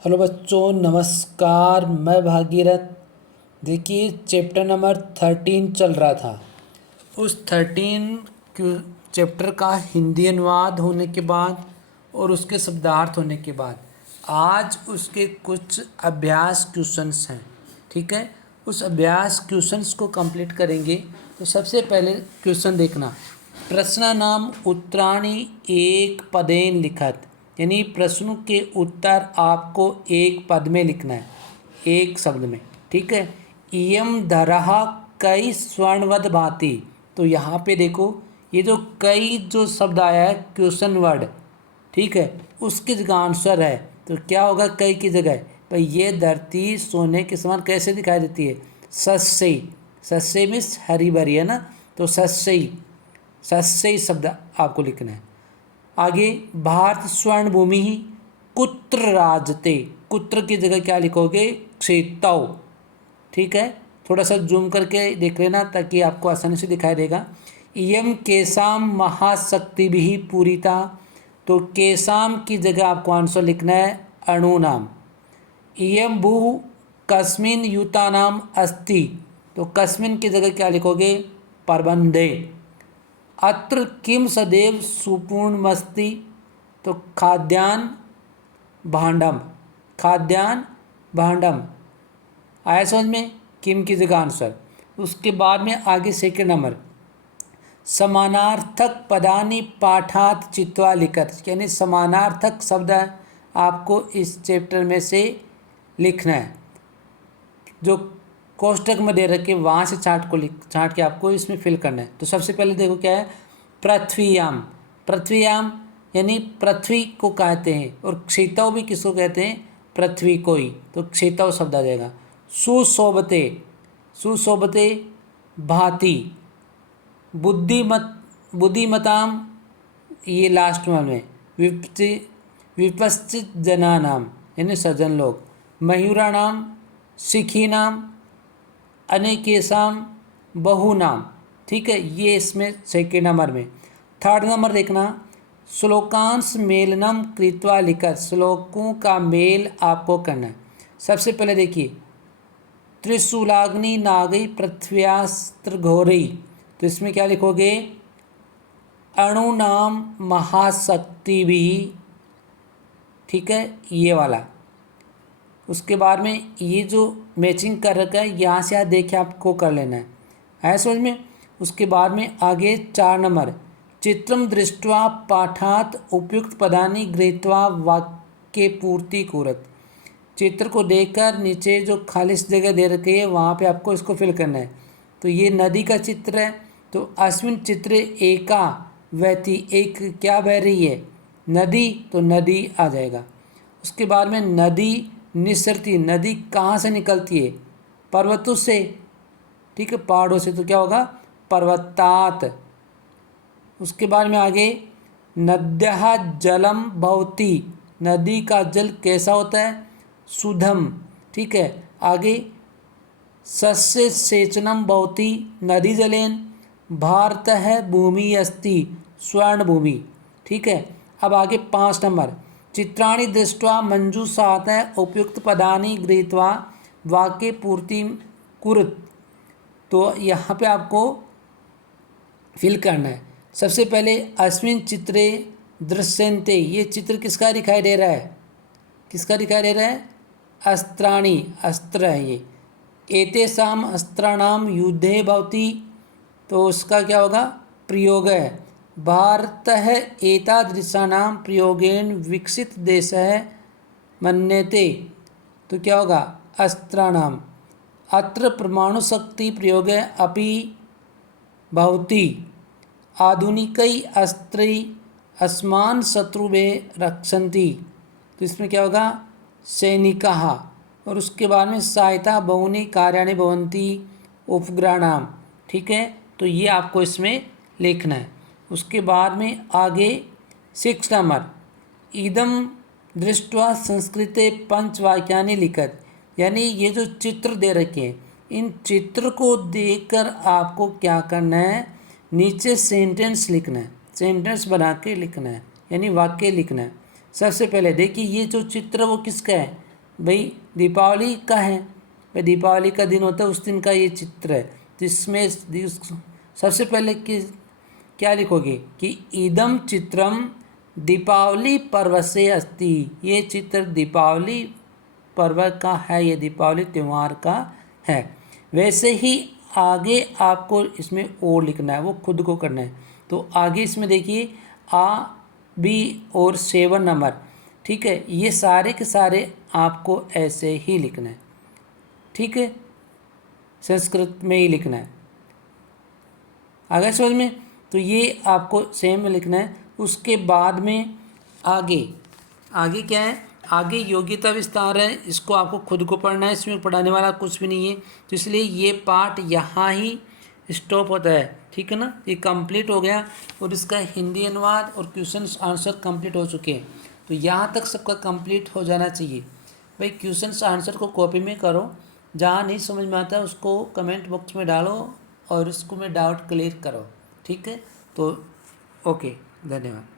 Hello बच्चों, नमस्कार। मैं भागीरथ। देखिए, चैप्टर नंबर 13 चल रहा था। उस 13 चैप्टर का हिंदी अनुवाद होने के बाद और उसके शब्दार्थ होने के बाद आज उसके कुछ अभ्यास क्वेश्चंस हैं। ठीक है, उस अभ्यास क्वेश्चंस को कंप्लीट करेंगे। तो सबसे पहले क्वेश्चन देखना। प्रश्नानाम उत्तराणि एक पदेन लिखत, यानी प्रश्नों के उत्तर आपको एक पद में लिखना है, एक शब्द में। ठीक है। इयम धरह कई स्वर्णवद भांति। तो यहाँ पे देखो, ये जो कई जो शब्द आया है क्वेश्चन वर्ड, ठीक है, उसकी जगह आंसर है। तो क्या होगा कई की जगह? भाई ये धरती सोने के समान कैसे दिखाई देती है? सस्यई। सस्यई मीन्स हरी भरी है ना, तो सस्यई, सस्यई शब्द आपको लिखना है। आगे, भारत स्वर्ण भूमि ही कुत्र राजते। कुत्र की जगह क्या लिखोगे? क्षेत्रौ। ठीक है, थोड़ा सा जूम करके देख लेना ताकि आपको आसानी से दिखाई देगा। इयम केसाम महाशक्ति भी पूरिता। तो केसाम की जगह आपको आंसर लिखना है अणु नाम। इयम भू कस्मिन युता नाम अस्ति। तो कस्मिन की जगह क्या लिखोगे? प्रबंधे। अत्र किम सदैव सुपूर्णमस्ति। तो खाद्यान्न भांडम। खाद्यान्न भांडम आया समझ में? किम की जगह आंसर। उसके बाद में आगे सेकंड नंबर, समानार्थक पदानि पाठात चित्वा लिखत, यानी समानार्थक शब्द आपको इस चैप्टर में से लिखना है। जो कोष्टक में दे रखे वहाँ से छांट के आपको इसमें फिल करना है। तो सबसे पहले देखो क्या है? पृथ्वीयाम। पृथ्वीयाम यानी पृथ्वी को कहते हैं, और क्षितव भी किसको कहते हैं? पृथ्वी को ही। तो क्षितव शब्द आ जाएगा। सुशोभते। सुशोभते भांति। बुद्धिमताम, ये लास्ट में विपश्चित जनानाम यानी सज्जन लोग। मयूराणाम, सिखीनाम, अनेकेशाम, बहुनाम। ठीक है, ये इसमें सेकेंड नंबर में। थर्ड नंबर देखना, श्लोकांश मेलनम कृत्वा लिखत। श्लोकों का मेल आपको करना है। सबसे पहले देखिए, त्रिशूलाग्नि नागई पृथ्व्यास्त्र घोरई। तो इसमें क्या लिखोगे? अणु नाम महाशक्ति भी। ठीक है, ये वाला। उसके बाद में ये जो मैचिंग कर रखा है यहाँ से आप देखिए, आपको कर लेना है समझ में। उसके बाद में आगे 4 नंबर, चित्रम दृष्ट्वा पाठात उपयुक्त पदानि गृहीत्वा वाक्य पूर्ति कुरत। चित्र को देखकर नीचे जो खालिश जगह दे रखी है वहाँ पे आपको इसको फिल करना है। तो ये नदी का चित्र है, तो अस्मिन चित्रे एका वहती, एक क्या बह रही है? नदी। तो नदी आ जाएगा। उसके बाद में नदी निसरती। नदी कहाँ से निकलती है? पर्वतों से। ठीक है, पहाड़ों से। तो क्या होगा? पर्वतात। उसके बाद में आगे, नद्यः जलम भवति। नदी का जल कैसा होता है? शुद्धम। ठीक है, आगे, सस्य सेचनम भवति नदी जलेन। भारतः भूमि अस्ति स्वर्ण भूमि। ठीक है, अब आगे 5 नंबर, चित्राणि दृष्ट्वा मंजूषातः उपयुक्त पदानि गृहीत्वा वाक्य पूर्ति कुरुत। तो यहाँ पे आपको फिल करना है। सबसे पहले, अस्मिन चित्रे दृश्यन्ते। ये चित्र किसका दिखाई दे रहा है? किसका दिखाई दे रहा है? अस्त्राणि, अस्त्र है ये। एतेषाम अस्त्राणाम युद्धे भवति। तो उसका क्या होगा? प्रयोग है। भारतः एतादृशानां प्रयोगेन विकसित देशः मन्यते। तो क्या होगा? अस्त्राणाम। अत्र परमाणु शक्ति प्रयोगे अपि भवति। आधुनिकै अस्त्रै अस्मान् शत्रुभ्यः रक्षन्ति। तो इसमें क्या होगा? सैनिकाः। और उसके बाद में सहायता बहुनी कार्याणि भवन्ति उपग्रहाणाम। ठीक है, तो ये आपको इसमें लिखना है। उसके बाद में आगे 6 नंबर, इदम दृष्ट्वा संस्कृते पंचवाक्यानि लिखत। यानी ये जो चित्र दे रखे हैं, इन चित्र को देखकर आपको क्या करना है? नीचे सेंटेंस लिखना है। सेंटेंस बना के लिखना है, यानी वाक्य लिखना है। सबसे पहले देखिए, ये जो चित्र वो किसका है? भाई दीपावली का है, भाई दीपावली का दिन होता है उस दिन का ये चित्र है। तो इसमें सबसे पहले क्या लिखोगे कि इदम चित्रम दीपावली पर्व से अस्ति, ये चित्र दीपावली पर्व का है, ये दीपावली त्यौहार का है। वैसे ही आगे आपको इसमें ओ लिखना है, वो खुद को करना है। तो आगे इसमें देखिए आ बी और 7 नंबर, ठीक है, ये सारे के सारे आपको ऐसे ही लिखना है, ठीक है, संस्कृत में ही लिखना है। अगर समझ में, तो ये आपको सेम में लिखना है। उसके बाद में आगे क्या है, आगे योग्यता विस्तार है, इसको आपको खुद को पढ़ना है, इसमें पढ़ाने वाला कुछ भी नहीं है। तो इसलिए ये पार्ट यहाँ ही स्टॉप होता है, ठीक है ना। ये कंप्लीट हो गया और इसका हिंदी अनुवाद और क्वेश्चन आंसर कंप्लीट हो चुके हैं। तो यहाँ तक सबका कंप्लीट हो जाना चाहिए। भाई क्वेश्चन आंसर को कॉपी में करो, जहाँ नहीं समझ में आता उसको कमेंट बॉक्स में डालो और इसको में डाउट क्लियर करो, ठीक है। तो ओके, धन्यवाद।